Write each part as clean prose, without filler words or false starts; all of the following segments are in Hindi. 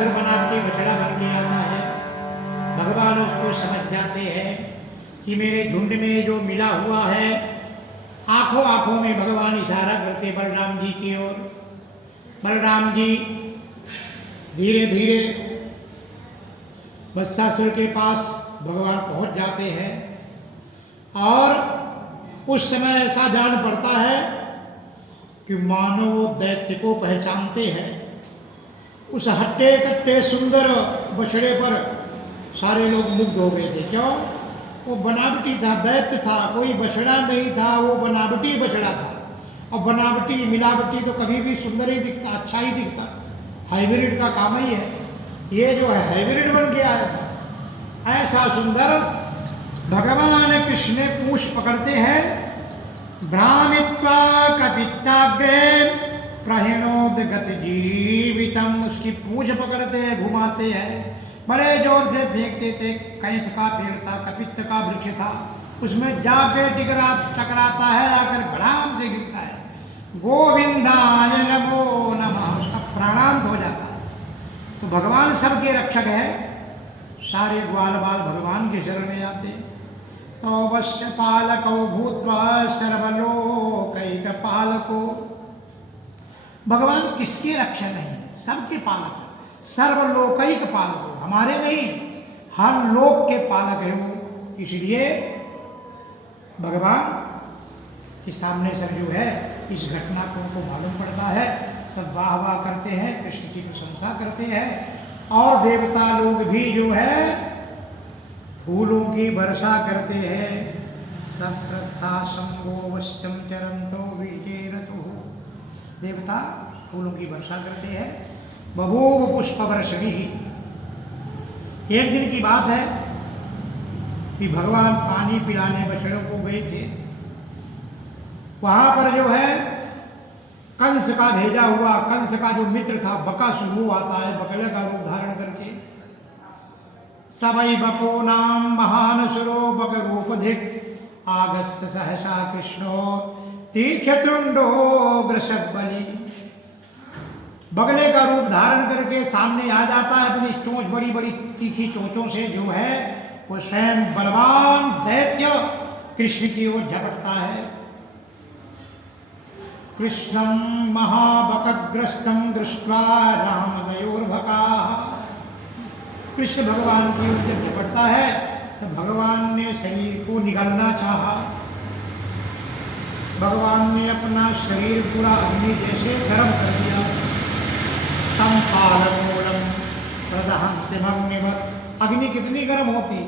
बकासुर बनावटी बछड़ा बन के आता है। भगवान उसको समझ जाते हैं कि मेरे झुंड में जो मिला हुआ है। आंखों आंखों में भगवान इशारा करते बलराम जी की ओर। बलराम जी धीरे धीरे वत्सासुर के पास भगवान पहुंच जाते हैं और उस समय ऐसा जान पड़ता है कि मानो वो दैत्य को पहचानते हैं। उस हट्टे कट्टे सुंदर बछड़े पर सारे लोग मुग्ध हो गए थे। क्यों? वो बनावटी था, दैत्य था, कोई बछड़ा नहीं था, वो बनावटी बछड़ा था। और बनावटी मिलावटी तो कभी भी सुंदर ही दिखता, अच्छा ही दिखता। हाइब्रिड का काम ही है। ये जो है हाइब्रिड बन के आया था। ऐसा सुंदर भगवान कृष्ण ने पूंछ पकड़ते हैं। भ्रामित्वा कपित्ताग्रे प्रहिणोदगत जीवितम, उसकी पूंछ पकड़ते हैं, घुमाते हैं, बड़े जोर से फेंकते थे। कैथ का पेड़ था, कपित्त का वृक्ष था, उसमें जाके टकराता है, आकर भड़ाम से गिरता है। गोविंदाय नमो नमः, उसका प्राणांत हो जाता है। तो भगवान सबके रक्षक है। सारे ग्वाल बाल भगवान के शरण में आते। तो अवश्य पालको भूत्वा सर्वलोकैक पालको, भगवान किसके रक्षक नहीं, सबके पालक है। सर्वलोकैक पालको, हमारे नहीं, हर लोक के पालक है वो। इसलिए भगवान के सामने सब जो है इस घटना को उनको मालूम पड़ता है। सब वाह वाह करते हैं, कृष्ण की प्रशंसा करते हैं। और देवता लोग भी जो है फूलों की वर्षा करते हैं। सप्रस्था संगो वश्चम चरंतो विजेरतो, देवता फूलों की वर्षा करते हैं। बभूव पुष्प वर्षणी। एक दिन की बात है कि भगवान पानी पिलाने बछड़ों को गए थे। वहां पर जो है कंस का भेजा हुआ, कंस का जो मित्र था बकासुर आता है बकले का रूप धारण करके। सबई बको नाम महान सुरो बक रूप धिक आगस्य सहसा कृष्णो तीक्षतुंडो ग्रसत बलि। बगले का रूप धारण करके सामने आ जाता है। अपनी चोंच बड़ी बड़ी तीखी चोंचों से जो है वो स्वयं बलवान दैत्य कृष्ण की ओर झपटता है। कृष्णं महाबकग्रस्तं दृष्ट्वा रामदयोर्भकाः, कृष्ण भगवान की ओर जब झपटता है तो भगवान ने शरीर को निगलना चाहा। भगवान ने अपना शरीर पूरा अग्नि जैसे गर्म कर दिया। तम पालमूलम प्रदहंतिमग्निवत्, अग्नि कितनी गर्म होती,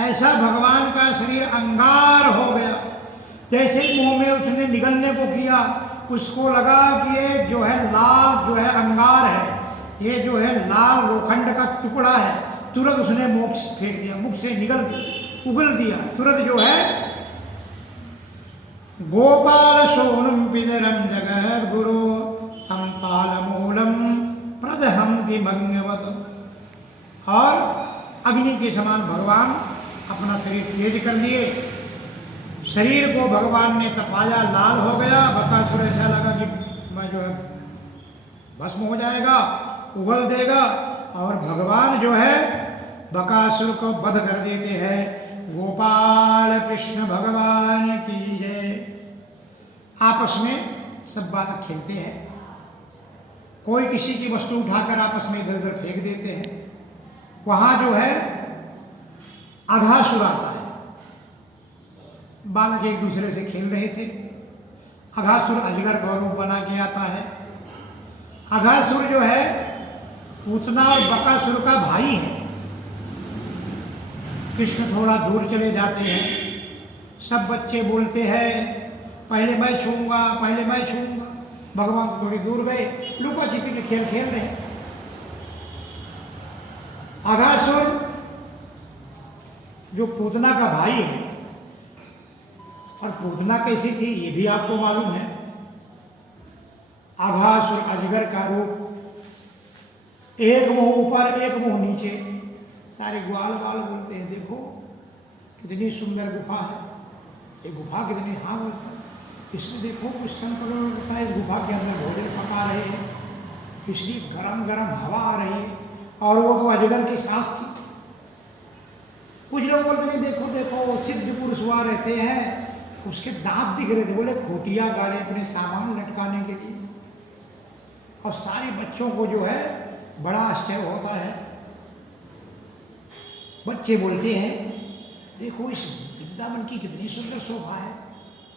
ऐसा भगवान का शरीर अंगार हो गया। जैसे मुंह में उसने निगलने को किया, उसको लगा कि ये जो है लाल जो है अंगार है, ये जो है लाल लोखंड का टुकड़ा है। तुरंत उसने मुख फेंक दिया, मुख से निगल दिया, उगल दिया। तुरंत जो है गोपाल सोनम पिदरम जगत गुरु तम पालमूलम प्रदहंति मग्नवत, और अग्नि के समान भगवान अपना शरीर तेज कर दिए। शरीर को भगवान ने तपाया, लाल हो गया। बकासुर ऐसा लगा कि मैं जो है भस्म हो जाएगा, उगल देगा। और भगवान जो है बकासुर को वध कर देते हैं। गोपाल कृष्ण भगवान की जय। आपस में सब बालक खेलते हैं। कोई किसी की वस्तु उठाकर आपस में इधर उधर फेंक देते हैं। वहां जो है अघासुर आता है। बालक एक दूसरे से खेल रहे थे। अघासुर अजगर का रूप बना के आता है। अघासुर जो है पूतना और बकासुर का भाई है। कृष्ण थोड़ा दूर चले जाते हैं। सब बच्चे बोलते हैं पहले मैं छूऊंगा, पहले मैं छूऊंगा। भगवान तो थोड़ी दूर गए, लुका छिपी के खेल खेल रहे हैं। अघासुर जो पूतना का भाई है, और पूतना कैसी थी ये भी आपको मालूम है। अघासुर अजगर का रूप, एक मुंह ऊपर एक मुंह नीचे। सारे ग्वाल बाल बोलते हैं देखो कितनी सुंदर गुफा है, ये गुफा कितनी, हाँ बोलता है इसमें देखो कुछ संत लोग होता है इस गुफा के अंदर भोजन पका रहे हैं, इसलिए गरम गरम हवा आ रही है। और वो तो अजगर की सांस थी। कुछ लोग बोलते हैं देखो देखो सिद्ध पुरुष वहाँ रहते हैं, उसके दांत दिख रहे थे। बोले खोटिया गाड़े अपने सामान लटकाने के लिए। और सारे बच्चों को जो है बड़ा आश्चर्य होता है। बच्चे बोलते हैं देखो इस वृंदावन की कितनी सुंदर शोभा है,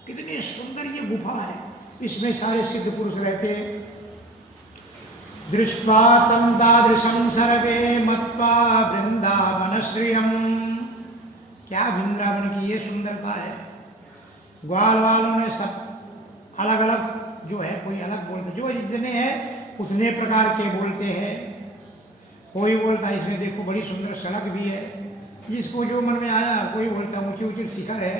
कितनी सुंदर ये गुफा है, इसमें सारे सिद्ध पुरुष रहते हैं। दृष्ट्वा तं तादृशं सर्वे मत्वा वृंदावन श्रियम्। क्या वृंदावन की ये सुंदरता है। ग्वाल वालों ने सब अलग अलग जो है, कोई अलग बोलते, जो जितने हैं उतने प्रकार के बोलते हैं। कोई बोलता है इसमें देखो बड़ी सुंदर सड़क भी है, जिसको जो मन में आया। कोई बोलता है ऊंची ऊंची शिखर है,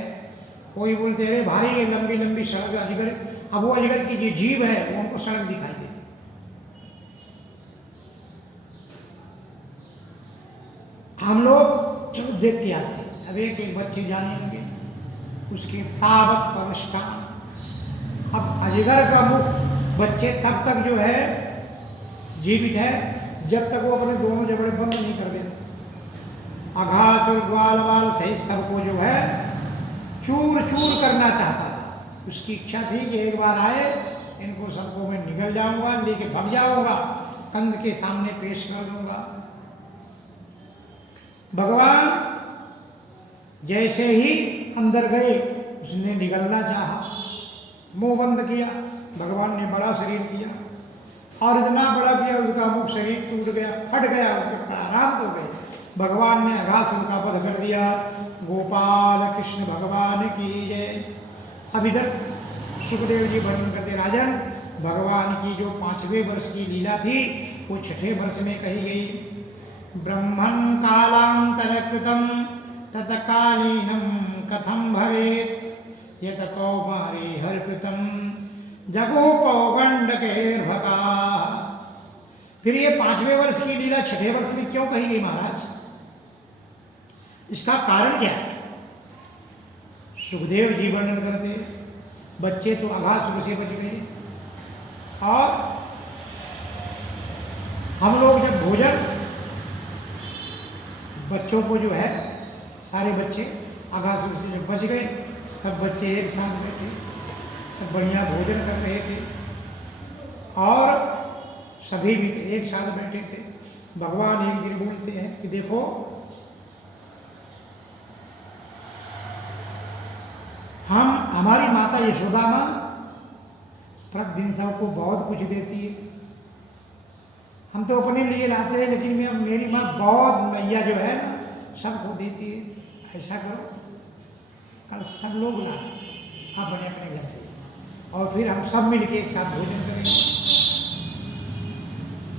कोई बोलते हैं भारी है लंबी लंबी सड़क अजगर। अब वो अजगर की जो जीभ है वो हमको सड़क दिखाई देती। हम लोग चलो देख के आते हैं। अब एक एक बच्चे जाने लगे, उसके तावत पवष्टान। अब अजगर का मुख बच्चे तब तक जो है जीवित है जब तक वो अपने दोनों जबड़े बंद नहीं कर देते। अघात और ग्वाल वाल सहित सबको जो है चूर चूर करना चाहता था। उसकी इच्छा थी कि एक बार आए, इनको सबको मैं निगल जाऊंगा, लेके भाग जाऊंगा, कंस के सामने पेश कर दूंगा। भगवान जैसे ही अंदर गए, उसने निगलना चाहा, मुंह बंद किया। भगवान ने बड़ा शरीर किया और इतना बड़ा किया उसका मुख शरीर टूट गया, फट गया, उसके प्राणांत हो गए। भगवान ने अघासुर का वध कर दिया। गोपाल कृष्ण भगवान की जय। अब इधर सुखदेव जी वर्णन करते, राजन भगवान की जो 5वें वर्ष की लीला थी वो 6ठे वर्ष में कही गई। ब्रह्मन् कालांतरकृतं तत्कालीनं कथं भवेत् यत कौमारे हरकृतं जगो पौगंडकैर्भका। फिर ये 5वें वर्ष की लीला 6ठे वर्ष में क्यों कही गई महाराज, इसका कारण क्या है? सुखदेव जी वर्णन करते, बच्चे तो अघासुर से बच गए और हम लोग जब भोजन, बच्चों को जो है सारे बच्चे अघासुर से जब बच गए, सब बच्चे एक साथ बैठे, सब बढ़िया भोजन कर रहे थे और सभी मित्र एक साथ बैठे थे। भगवान एक दिन बोलते हैं कि देखो हमारी माता यशोदा माँ प्रतिदिन सबको बहुत कुछ देती है, हम तो अपने लिए लाते हैं, लेकिन मेरी माँ बहुत मैया जो है ना सबको देती है। ऐसा करो कल सब लोग ला अपने अपने घर से और फिर हम सब मिलके एक साथ भोजन करेंगे।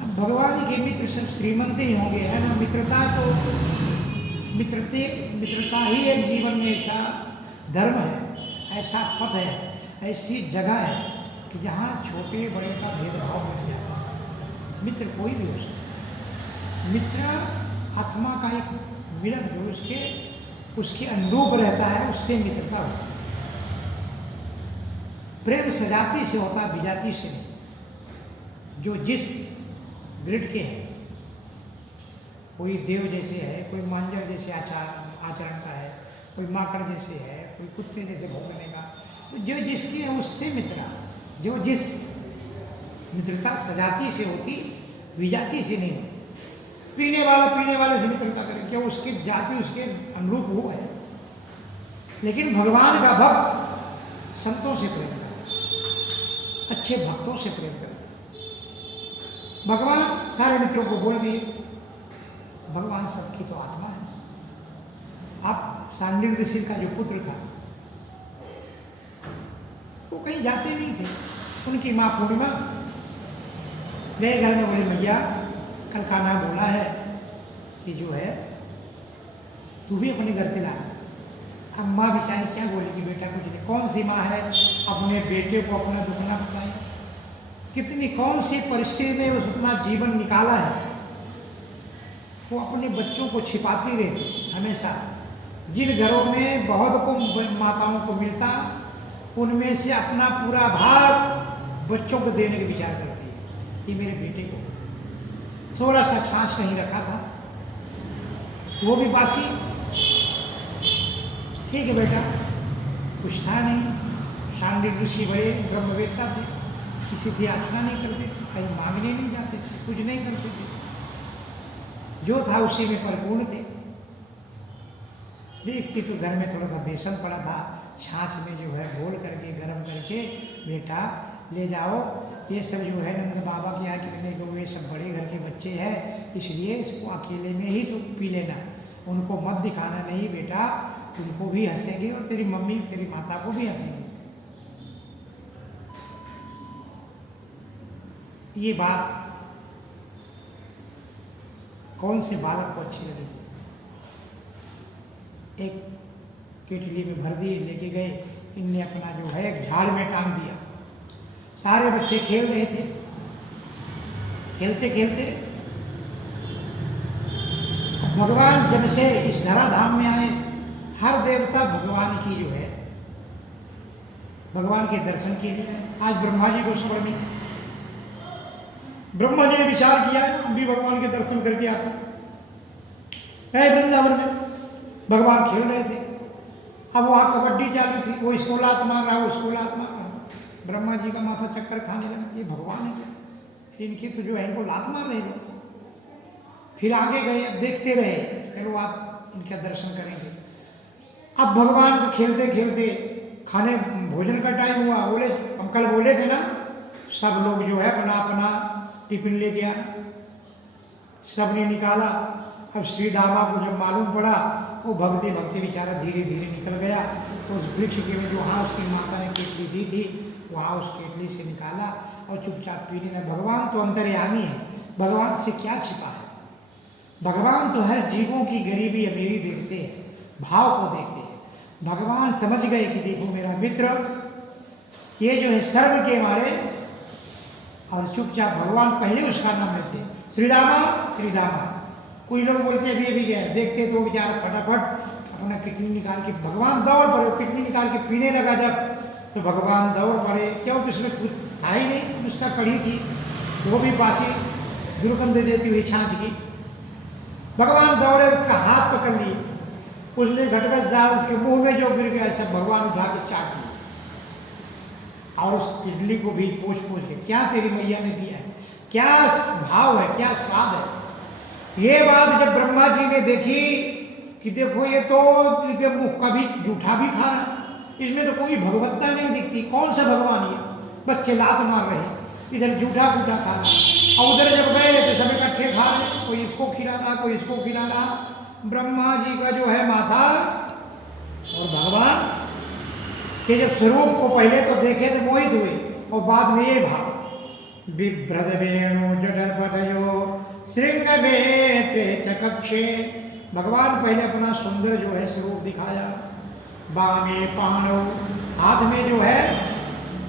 अब भगवान के मित्र सब श्रीमंत ही होंगे, है ना। मित्रता तो मित्रता ही एक जीवन में ऐसा धर्म है, ऐसा पथ है, ऐसी जगह है कि जहाँ छोटे बड़े का भेदभाव मिल जाता है। मित्र कोई भी हो सकता। मित्र आत्मा का एक मिलन जो उसके अनुरूप रहता है, उससे मित्रता होती है। प्रेम सजाती से होता है, विजाती से नहीं। जो जिस ग्रिड के हैं, कोई देव जैसे है, कोई मांजर जैसे आचरण का है, कोई माकड़ जैसे है, कोई कुत्ते जैसे भौंकने का, तो जो जिसकी है उससे मित्रता, जो जिस मित्रता सजाती से होती, विजाति से नहीं होती। पीने वाले से मित्रता करे, क्यों उसकी जाति उसके अनुरूप वो है। लेकिन भगवान का भक्त संतों से प्रेम करता है, अच्छे भक्तों से प्रेम करता है। भगवान सारे मित्रों को बोल दिए, भगवान सबकी तो आत्मा है। आप सांडिल्य ऋषि का जो पुत्र था वो कहीं जाते नहीं थे। उनकी माँ पूर्णिमा गए घर में, बोले मैया कल कान्हा बोला है कि जो है तू भी अपने घर से ला। अब माँ बेचारी क्या बोलेगी, बेटा कुछ नहीं। कौन सी माँ है अपने बेटे को अपना दुखना बताए, कितनी कौन सी परिस्थिति में उस अपना जीवन निकाला है। वो अपने बच्चों को छिपाती रहती हमेशा। जिन घरों में बहुत को माताओं को मिलता, उनमें से अपना पूरा भाग बच्चों को देने का विचार करती है, ये मेरे बेटे को। थोड़ा सा छाछ कहीं रखा था, वो भी बासी। ठीक है बेटा, कुछ था नहीं। शांडिल्य ऋषि बड़े ब्रह्मवेत्ता थे, किसी से याचना नहीं करते थे, कहीं मांगने नहीं जाते थे, कुछ नहीं करते थे, जो था उसी में परिपूर्ण थे। देखती तो घर में थोड़ा सा बेसन पड़ा था, छाछ में जो है घोल करके गर्म करके, बेटा ले जाओ, ये सब जो है नंद बाबा के यहाँ गिरने को, ये सब बड़े घर के बच्चे हैं, इसलिए इसको अकेले में ही तो पी लेना, उनको मत दिखाना नहीं बेटा, उनको भी हंसेंगे और तेरी मम्मी तेरी माता को भी हंसेंगे। ये बात कौन से बालक को अच्छी लगी? एक केटली में भर दी, लेके गए, इनने अपना जो है झाड़ में टांग दिया। सारे बच्चे खेल रहे थे, खेलते खेलते भगवान जब से इस धराधाम में आए, हर देवता भगवान की जो है, भगवान के दर्शन के लिए। आज ब्रह्मा जी को स्मरण नहीं, ब्रह्मा जी ने विचार किया हम भी भगवान के दर्शन करके आते हैं। वृंदावन में भगवान खेल रहे थे, अब वहाँ कबड्डी चालू थी, वो इसको लात मार रहा, वो उसको लात मार रहा। ब्रह्मा जी का माथा चक्कर खाने लगा, ये भगवान है क्या, इनकी तो जो है इनको लात मार रहे थे। फिर आगे गए, देखते रहे, चलो आप इनका दर्शन करेंगे। अब भगवान को खेलते खेलते खाने भोजन का टाइम हुआ, बोले हम कल बोले थे ना, सब लोग जो है अपना अपना टिफिन लेके आए, सबने निकाला। अब श्री दामा को जब मालूम पड़ा, वो भगते भगते बेचारा धीरे धीरे निकल गया, तो उस वृक्ष के में जो वहाँ उसकी माता ने केतली दी थी, वहाँ उस केतली से निकाला और चुपचाप पीने लगा। भगवान तो अंतर्यामी है, भगवान से क्या छिपा है, भगवान तो हर जीवों की गरीबी अमीरी देखते हैं, भाव को देखते हैं। भगवान समझ गए कि देखो मेरा मित्र ये जो है सर्व के मारे, और चुपचाप भगवान पहले उसका नाम लेते श्रीरामा श्रीरामा। कोई लोग बोलते अभी अभी गए, देखते तो बेचारा फटाफट अपना किडनी निकाल के, भगवान दौड़ पड़े, किडनी निकाल के पीने लगा जब, तो भगवान दौड़ पड़े, क्योंकि उसमें कुछ था ही नहीं, उसका कड़ी थी, वो भी बासी दुर्गंध देती हुई छाछ की। भगवान दौड़े, उसका हाथ पकड़ लिए, उसने घटघट डाल उसके मुंह में जो गिर गया, सब भगवान उठा के चाट लिया, और उस इडली को भी पोछ पोछ के, क्या तेरी मैया ने दिया है, क्या भाव है, क्या स्वाद है। ये बात जब ब्रह्मा जी ने देखी कि देखो ये तो इनके मुख का भी जूठा भी खा रहा, इसमें तो कोई भगवत्ता नहीं दिखती, कौन सा भगवान ये, बच्चे लात मार रहे, इधर जूठा फूटा खा रहा, और उधर जब गए तो सब इकट्ठे खा रहे, कोई इसको खिला रहा, कोई इसको खिला रहा। ब्रह्मा जी का जो है माथा और भगवान के जब स्वरूप को पहले तो देखे तो मोहित हुए, और बाद में ये भाव, बिभ्रद वेणु जडर पटयो श्रृंग वेते चकक्षे। भगवान पहले अपना सुंदर जो है स्वरूप दिखाया, बामे पानो, हाथ में जो है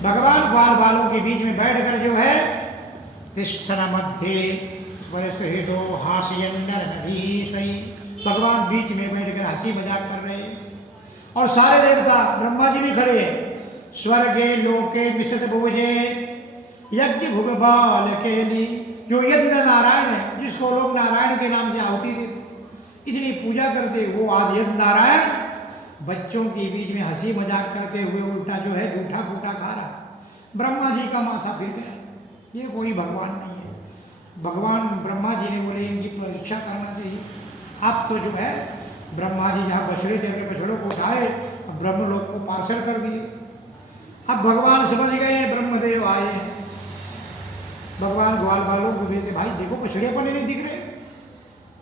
भगवान बाल बालों के बीच में बैठ कर जो है, तिष्ठन मध्य वैसो हास्यन्नरभीषै, भगवान बीच में बैठ कर हंसी मजाक कर रहे, और सारे देवता ब्रह्मा जी भी खड़े हैं। स्वर्गे लोके विशद भुजे यज्ञ भुगबाल के लिए, जो यज्ञ नारायण है, जिसको लोग नारायण के नाम से आहुति देते, इतनी पूजा करते, वो आदि यज्ञ नारायण बच्चों के बीच में हंसी मजाक करते हुए उल्टा जो है जूठा फूटा खा रहा। ब्रह्मा जी का माथा फिर गया, ये कोई भगवान नहीं है। भगवान ब्रह्मा जी ने बोले इनकी परीक्षा करना चाहिए। अब तो जो है ब्रह्मा जी जहाँ बछड़े थे, बछड़ों को उठाए, ब्रह्म लोक को पार्सल कर दिए। अब भगवान समझ गए ब्रह्मदेव आए हैं, भगवान ग्वाल बालों को भेजते, भाई देखो बछड़े अपने नहीं दिख रहे।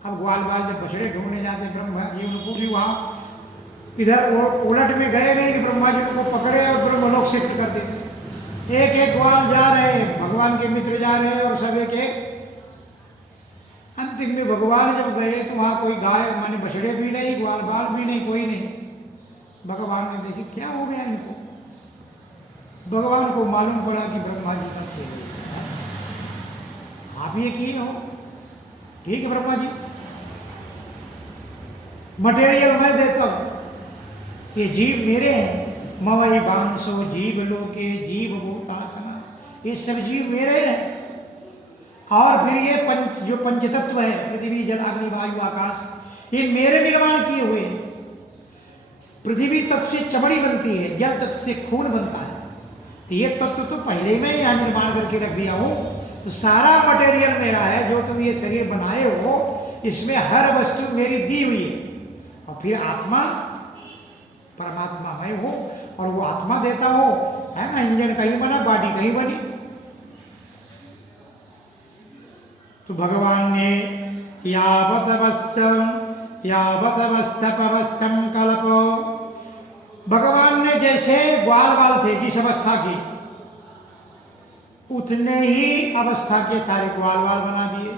अब ग्वाल बाल जब बछड़े ढूंढने जाते ब्रह्मा जी, उनको भी वहाँ इधर उलट में गए नहीं कि ब्रह्मा जी उनको पकड़े और ब्रह्मलोक शिफ्ट कर देते। एक एक ग्वाल जा रहे, भगवान के मित्र जा रहे, और सब एक एक। अंतिम में भगवान जब गए तो वहाँ कोई गाय माने बछड़े भी नहीं, ग्वाल बाल भी नहीं, कोई नहीं। भगवान ने देखी क्या हो गया इनको, भगवान को मालूम पड़ा कि ब्रह्मा जी का खेल आप ये किए हो, ठीक है ब्रह्मा जी, मटेरियल मैं देता हूं, ये जीव मेरे हैं, मवई बांसो जीव लोके जीव भूतात्मा, ये सब जीव मेरे हैं। और फिर ये जो पंचतत्व है, पृथ्वी जल अग्नि वायु आकाश, ये मेरे निर्माण किए हुए हैं। पृथ्वी तत्व से चमड़ी बनती है, जल तत्व से खून बनता है। तो ये तत्व तो पहले ही मैं यहाँ निर्माण करके रख दिया हूँ। तो सारा मटेरियल मेरा है, जो तुम ये शरीर बनाए हो इसमें हर वस्तु मेरी दी हुई है। और फिर आत्मा परमात्मा मैं हूँ और वो आत्मा देता हो, है ना। इंजन कहीं बना, बॉडी कहीं बनी। तो भगवान ने यावतवस्थम कल्पो, भगवान ने जैसे ग्वाल बाल थे जिस अवस्था की, उतने ही अवस्था के सारे ग्वाल बाल बना दिए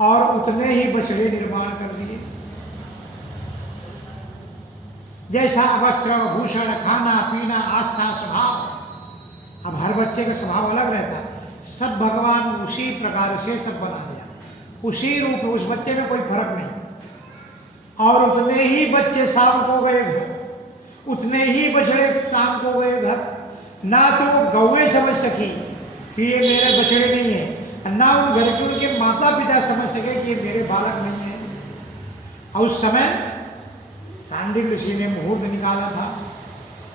और उतने ही बछड़े निर्माण कर दिए। जैसा वस्त्र भूषण खाना पीना आस्था स्वभाव, अब हर बच्चे का स्वभाव अलग रहता है, सब भगवान उसी प्रकार से सब बना दिया, उसी रूप, उस बच्चे में कोई फर्क नहीं। और उतने ही बच्चे शाम को गए घर, उतने ही बछड़े शाम को गए घर। ना तो वो गौवे समझ सकी कि ये मेरे बछड़े नहीं है, ना उन घर के उनके माता पिता समझ सके कि ये मेरे बालक नहीं है। और उस समय शांडिल्य ऋषि ने मुहूर्त निकाला था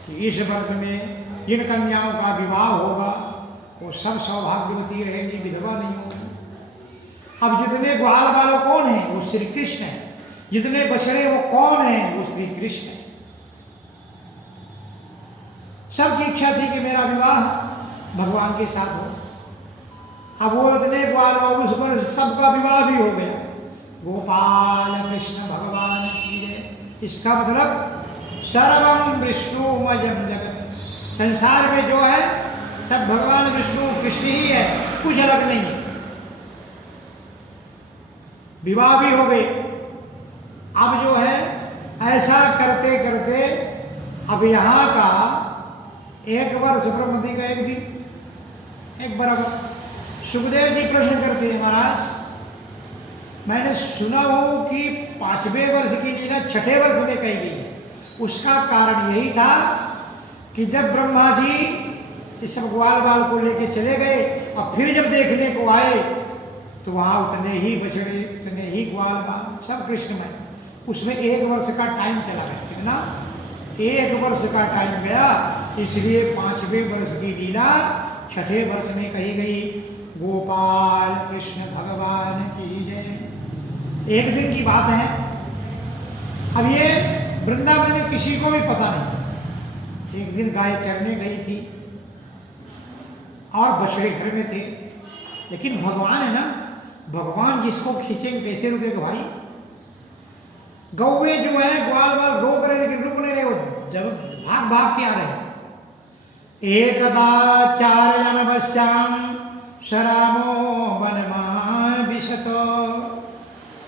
कि इस वर्ष में जिन कन्याओं का विवाह होगा वो सब सौभाग्यवती रहेंगी, विधवा नहीं होगी। अब जितने ग्वाल बाल कौन है? वो श्री कृष्ण है। जितने बछड़े वो कौन है? वो श्री कृष्ण है। सबकी इच्छा थी कि मेरा विवाह भगवान के साथ हो। अब वो इतने ग्वाल बाल, उस पर सबका विवाह भी हो गया। गोपाल कृष्ण भगवान की जय। इसका मतलब सर्वम विष्णुमयम जगत, संसार में जो है सब भगवान विष्णु कृष्ण ही है, कुछ अलग नहीं है। विवाह भी हो गए। अब जो है ऐसा करते करते अब यहाँ का एक वर्ष ब्रह्मति का एक दिन, एक बराबर। सुखदेव जी प्रश्न करते हैं, महाराज मैंने सुना हो कि 5वें वर्ष की लीला 6ठे वर्ष में कही गई है। उसका कारण यही था कि जब ब्रह्मा जी इस सब ग्वाल बाल को लेके चले गए और फिर जब देखने को आए तो वहाँ उतने ही बछड़े, उतने ही ग्वाल बाल, सब कृष्णमय। उसमें 1 वर्ष का टाइम चला गया। कितना? 1 वर्ष का टाइम गया। इसलिए 5वें वर्ष की लीला 6ठे वर्ष में कही गई। गोपाल कृष्ण भगवान की जय। एक दिन की बात है। अब ये वृंदावन में किसी को भी पता नहीं। एक दिन गाय चरने गई थी और बछड़े घर में थे। लेकिन भगवान है ना, भगवान जिसको खींचेंगे कैसे रुकेगा भाई। गौवे जो है ग्वाल बाल रोक रहे लेकिन रुक नहीं रहे, वो जब भाग भाग के आ रहे। एकदा चारयनवश्याम शरामो वनमा विशतो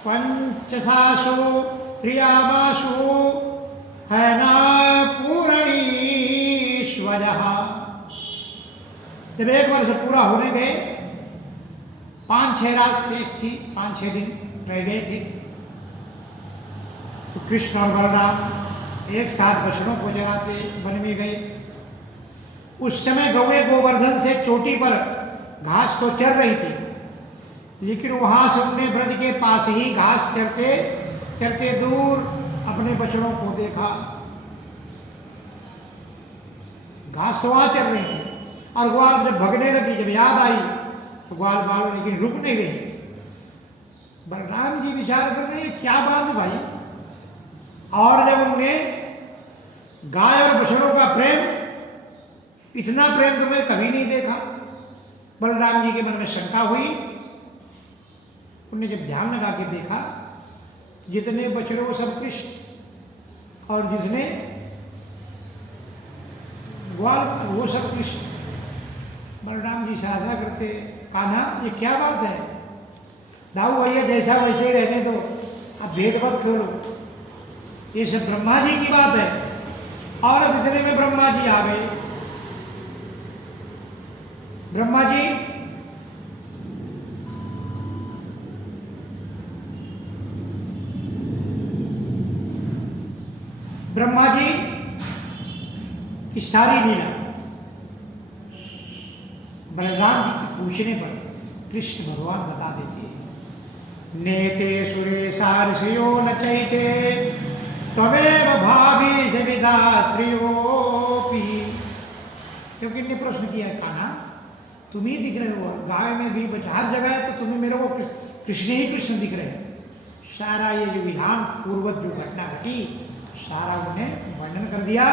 पंचसासु त्रियामासु हैना पूरणीश्वरः। जब 1 वर्ष पूरा होने गए, 5-6 रात शेष थी, 5-6 दिन रह गए थे। तो कृष्ण और बलराम एक साथ बछड़ों को जगाते वन में गए। उस समय गौवे गोवर्धन से चोटी पर घास तो चर रही थी, लेकिन वहां से उन्होंने ब्रज के पास ही घास चरते चरते दूर अपने बछड़ों को देखा। घास तो वहां चर रही थी और ग्वाल जब भगने लगी, जब याद आई तो ग्वाल बाल लेकिन रुक नहीं गई। बलराम जी विचार कर रहे क्या बात है भाई। और जब उन्होंने गाय और बछड़ों का प्रेम, इतना प्रेम तो मैं कभी नहीं देखा। बलराम जी के मन में शंका हुई। उन्हें जब ध्यान लगा के देखा, जितने बछड़े वो सब कृष्ण और जितने ग्वाल वो सब कृष्ण। बलराम जी साझा करते, कान्हा ये क्या बात है? दाऊ भैया जैसा वैसे ही रहने दो, अब भेद मत खेलो। ये सब ब्रह्मा जी की बात है। और अब इतने में ब्रह्मा जी आ गए। ब्रह्मा जी की सारी लीला बलराम जी की पूछने पर कृष्ण भगवान बता देते हैं, नेते सुरेशार्षयो न चैते त्वमेव भावी सविधात्रियोपि। क्योंकि इनने प्रश्न किया है, कान्हा तुम ही दिख रहे हो, गाय में भी हर जगह है तो तुम्हें मेरे को कृष्ण ही कृष्ण दिख रहे हैं। सारा ये जो विधान पूर्वत जो घटना घटी सारा उन्हें वर्णन कर दिया।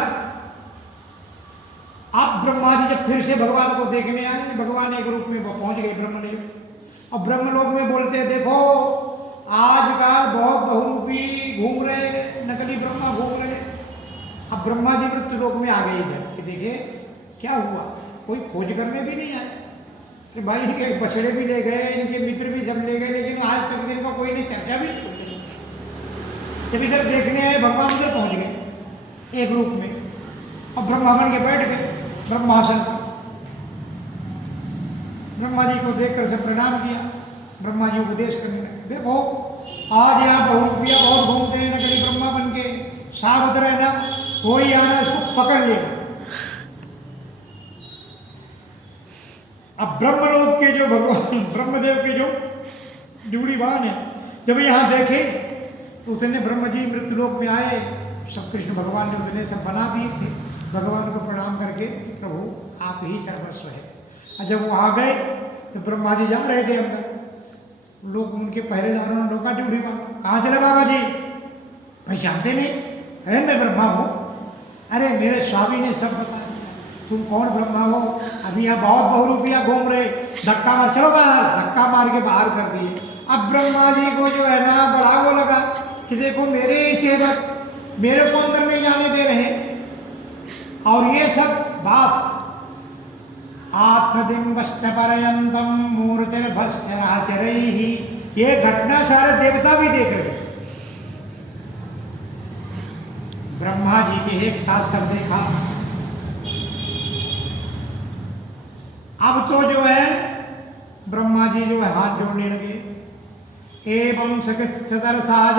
अब ब्रह्मा जी जब फिर से भगवान को देखने आए, भगवान एक रूप में पहुंच गए ब्रह्मलोक। अब ब्रह्मलोक में बोलते देखो आजकल बहुत बहुरूपी घूम रहे, नकली ब्रह्मा घूम रहे। अब ब्रह्मा जी मृत्यु लोक में आ गए इधर कि देखे क्या हुआ, कोई खोज करने भी नहीं आए कि भाई इनके बछड़े भी ले गए, इनके मित्र भी सब ले गए, लेकिन आज तक दिन का कोई ने चर्चा भी नहीं की। जब इधर देखने आए भगवान इधर पहुंच गए एक रूप में, अब ब्रह्मा बन के बैठ गए ब्रह्मासन पर। ब्रह्मा जी को देखकर से प्रणाम किया। ब्रह्मा जी उपदेश करने लगे, देखो आज यहाँ बहुरूपिया बहुत घूमते हैं नकली ब्रह्मा बन के, सावधान रहना, कोई आना इसको पकड़ लेगा। अब ब्रह्मलोक के जो भगवान ब्रह्मदेव के जो जूड़ीवान है जब यहाँ देखे तो उतने ब्रह्म जी मृत्युलोक में आए, सब कृष्ण भगवान ने उतने सब बना दिए थे। भगवान को प्रणाम करके प्रभु आप ही सर्वस्व है। और जब वो आ गए तो ब्रह्मा जी जा रहे थे अंदर, लोग उनके पहरेदारों ने रोका, ड्यूटी पर कहाँ चले बाबा जी, पहचानते नहीं? अरे मैं ब्रह्मा हूँ। अरे मेरे स्वामी ने सब बता दिया, तुम कौन ब्रह्मा हो, अभी यहाँ बहुत बहुरूपिया घूम रहे, धक्का मार, चलो बाहर, धक्का मार के बाहर कर दिए। अब ब्रह्मा जी को जो है ना बड़ा वो लगा कि देखो मेरे ही सेवक मेरे को अंदर नहीं जाने दे रहे, और ये सब बात आत्मदिम्बश्च पर्यंतम मूर्तिर्भस्चराचरैहि, ये घटना सारे देवता भी देख रहे। ब्रह्मा जी के एक साथ सब देखा। अब तो जो है ब्रह्मा जी जो है हाथ जोड़ने लगे। एवं सदरसाज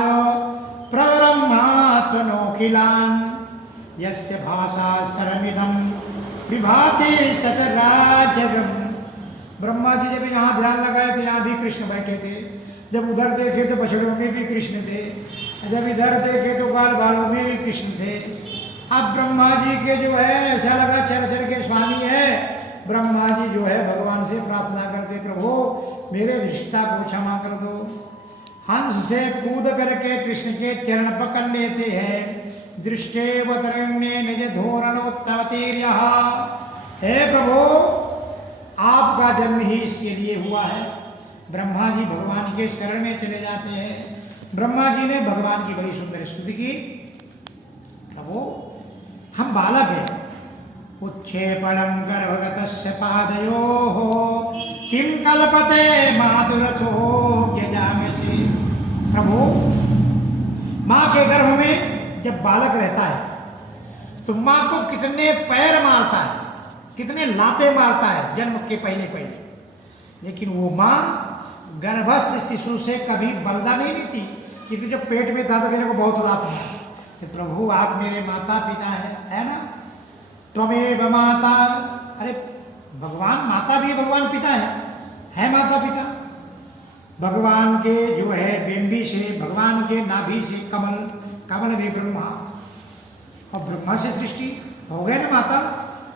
प्रब्रह्मात्मनोखिलान यस्य भाषा सरमिदं विभाति सतराजगम। ब्रह्मा जी जब यहाँ ध्यान लगाए थे यहाँ भी कृष्ण बैठे थे, जब उधर देखे तो बछड़ों में भी कृष्ण थे, जब इधर देखे तो बाल बालों में भी कृष्ण थे। अब ब्रह्मा जी के जो है ऐसा लगा चर के स्वामी है। ब्रह्मा जी जो है भगवान से प्रार्थना करते, प्रभु मेरे धृष्टता को क्षमा कर दो। हंस से कूद करके कृष्ण के चरण पकड़ लेते हैं। दृष्टेवतरण्ये निज धोरणोत्तमतीर्यः, हे प्रभु आपका जन्म ही इसके लिए हुआ है। ब्रह्मा जी भगवान के शरण में चले जाते हैं। ब्रह्मा जी ने भगवान की बड़ी सुंदर स्तुति की, प्रभु हम बालक हैं, उत्क्षेपणं गर्भगतस्य पादयोः किं कल्पते मातुरथो यजामसि। प्रभु माँ के गर्भ में जब बालक रहता है तो माँ को कितने पैर मारता है, कितने लाते मारता है जन्म के पहले पहले, लेकिन वो माँ गर्भस्थ शिशु से कभी बलदा नहीं लेती, क्योंकि जब पेट में था तो मेरे को बहुत लात मारा। तो प्रभु आप मेरे माता पिता है ना, त्वमेव माता। अरे भगवान माता भी भगवान पिता है माता पिता। भगवान के जो है बिंबी से, भगवान के नाभि से कमल भी ब्रह्मा, और ब्रह्मा से सृष्टि हो गए ना माता।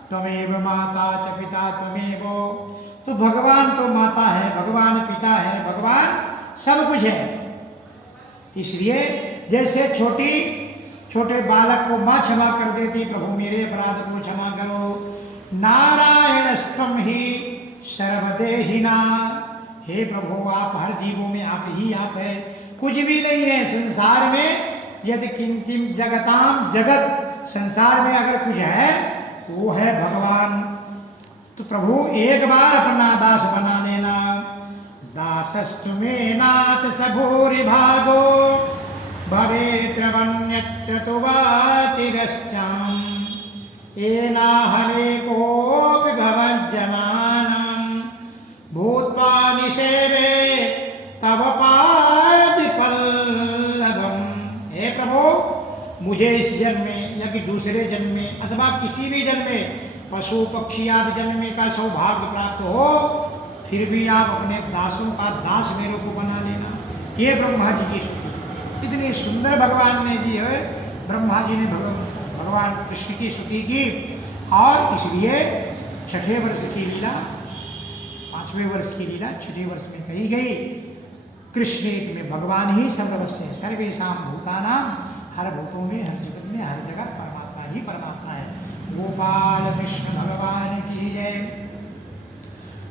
त्वमेव माता च पिता त्वमेव, तो भगवान तो माता है, भगवान पिता है, भगवान सब कुछ है। इसलिए जैसे छोटे बालक को माँ क्षमा कर देती, प्रभु मेरे अपराध को क्षमा करो। नारायणस्त्वं हि सर्वदेहिना, हे प्रभु आप हर जीवों में आप ही आप है, कुछ भी नहीं है संसार में। यदि किंचिम जगताम, जगत संसार में अगर कुछ है वो है भगवान। तो प्रभु एक बार अपना दास बना लेना। दासस्तु मे नाथ सबूरि भागो भवेत्रवन्यत्र तु वातिरश्चाम एनाहरे कोऽपि भवज्जनानां भूत्वा निषेवे तव पादपल्लवम्। हे प्रभु मुझे इस जन्म में या कि दूसरे जन्म में अथवा किसी भी जन्म में पशु पक्षी आदि जन्म का सौभाग्य प्राप्त हो, फिर भी आप अपने दासों का दास मेरे को बना लेना। ये ब्रह्मा जी की स्तुति, इतनी सुंदर भगवान ने जी है, ब्रह्मा जी ने भगवान कृष्ण की स्तुति की। और इसलिए छठे वर्ष की लीला, पांचवें वर्ष की लीला छठे वर्ष में कही गई। कृष्ण एक में भगवान ही सर्वस्व है, सर्वेषां भूतानां, हर भूतों में, हर जगत में, हर जगह परमात्मा ही परमात्मा है। गोपाल कृष्ण भगवान की जय।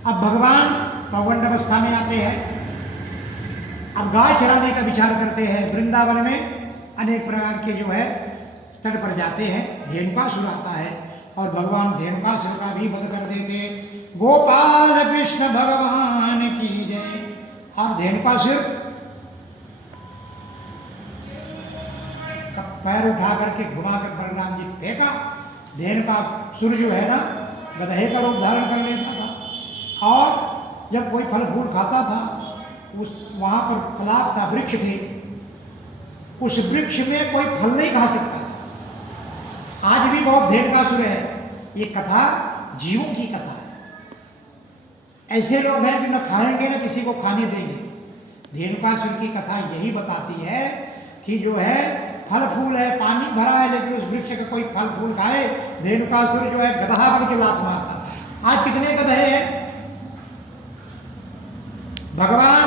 अब भगवान पौगंड अवस्था में आते हैं। अब गाय चराने का विचार करते हैं। वृंदावन में अनेक प्रकार के जो है तट पर जाते हैं, धेनुकासुर आता है और भगवान धेनुकासुर का भी वध कर देते। गोपाल कृष्ण भगवान की जय। और धेनुकासुर का पैर उठा करके घुमा कर बलराम जी फेंका। धेनुकासुर जो है ना, गधे का रूप धारण कर लेता था और जब कोई फल फूल खाता था, उस वहां पर तालाब था, वृक्ष थे, उस वृक्ष में कोई फल नहीं खा सकता था। आज भी बहुत धेनुकासुर है। ये कथा जीवों की कथा है। ऐसे लोग हैं जो न खाएंगे न किसी को खाने देंगे। धेनुकासुर की कथा यही बताती है कि जो है फल फूल है, पानी भरा है, लेकिन उस वृक्ष का कोई फल फूल खाए, धेनुकासुर जो है गधा बन के लात मारता। आज कितने गधे हैं। भगवान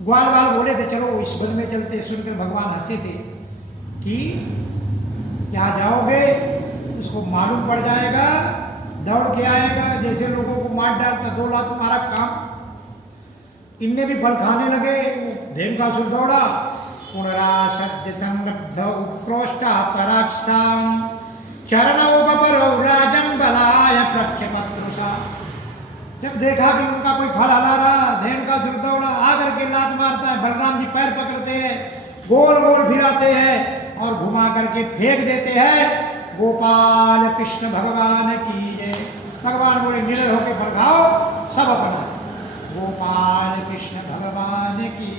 ग्वाल वाल बोले थे चलो इस वन में चलते, सुनकर भगवान हंसे थे कि यहाँ जाओगे उसको मालूम पड़ जाएगा, दौड़ के आएगा, जैसे लोगों को मार डालता दौड़ा तुम्हारा काम। इनने भी फल खाने लगे। धेनुकासुर दौड़ा। पुनरासद्य संबद्ध उत्कृष्ट पराक्षतां चरणोपपरो राजन बलाय प्रक्षपत्रुषा। जब देखा कि उनका कोई फल हला रहा, धेनुकासुर दौड़ा, आकर के लात मारता है। बलराम जी पैर पकड़ते हैं, गोल गोल फिराते हैं और घुमा करके फेंक देते हैं। गोपाल कृष्ण भगवान की जय। भगवान बोले निडर होकर फल खाओ, सब अपना। गोपाल कृष्ण भगवान की